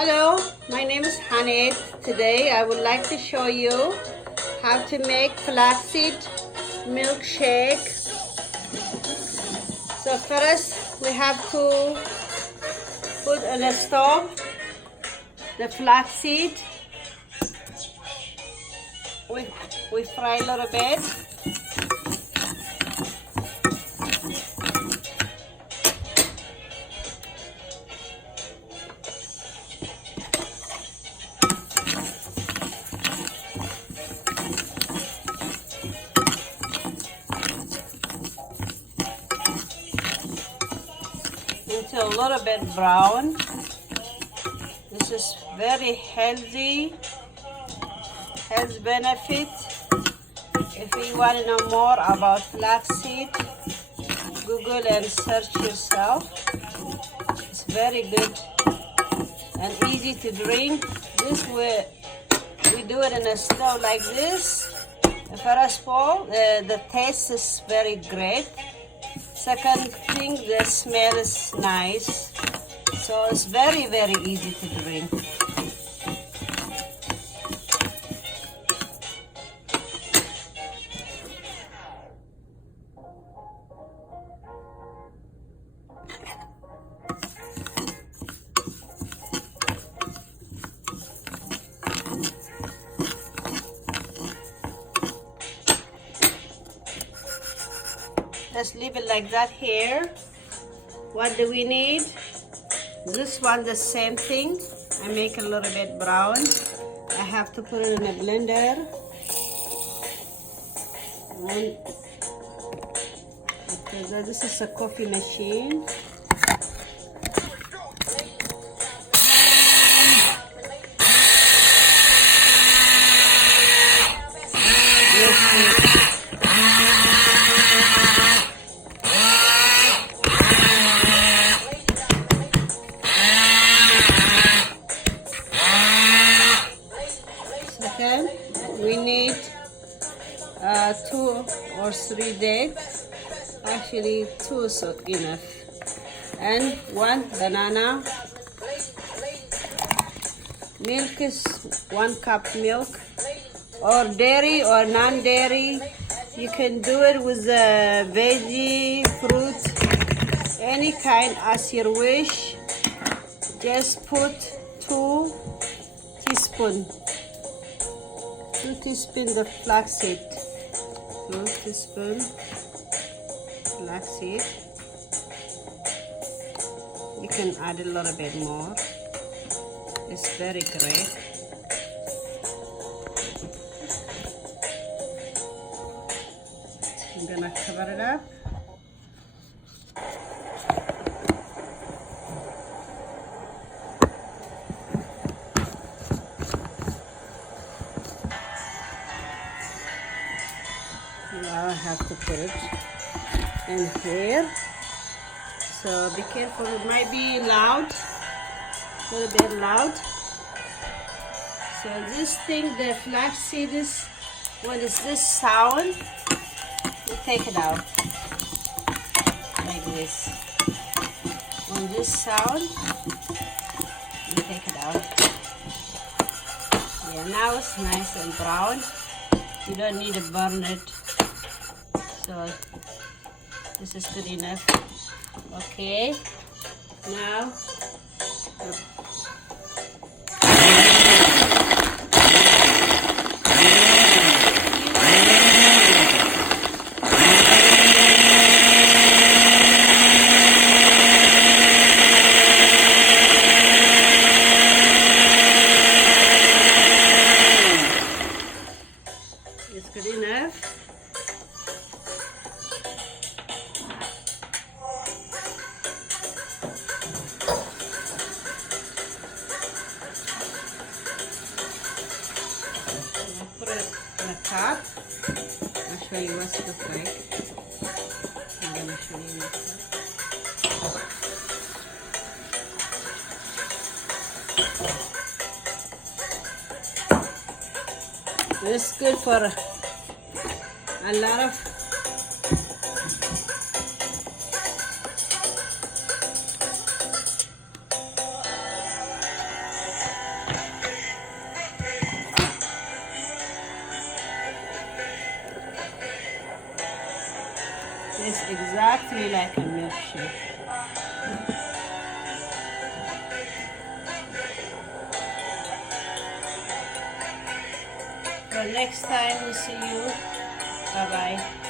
Hello, my name is Haned. Today I would like to show you how to make flaxseed milkshake. So first we have to put on the stove the flaxseed. We fry a little bit. Until a little bit brown. This is very healthy, health benefit. If you want to know more about flaxseed, Google and search yourself. It's very good and easy to drink. This way we do it in a stove like this. First of all, the taste is very great. Second thing, the smell is nice. So it's very, very easy to drink. Let's leave it like that here. What do we need? This one, the same thing. I make it a little bit brown. I have to put it in a blender. And okay, this is a coffee machine. Second, we need 2 or 3 dates. Actually, 2 is enough. And 1 banana. Milk is 1 cup milk. Or dairy or non-dairy. You can do it with veggie, fruit, any kind as you wish. Just put 2 teaspoons. 2 teaspoons of flaxseed. 2 teaspoons flaxseed. You can add a little bit more. It's very great. I'm gonna cover it up. Now I have to put it in here. So be careful, it might be loud, a little bit loud. So this thing, the flaxseed is, when it's this sound, you take it out like this. When this sound, you take it out. Yeah, now it's nice and brown. You don't need to burn it. So this is good enough. Okay, now it's good enough. Put it in a cup. I'll show you what it looks like. I'm going to show you in a cup. It's good for a lot of Tastes exactly like a milkshake. So next time we see you. Bye bye.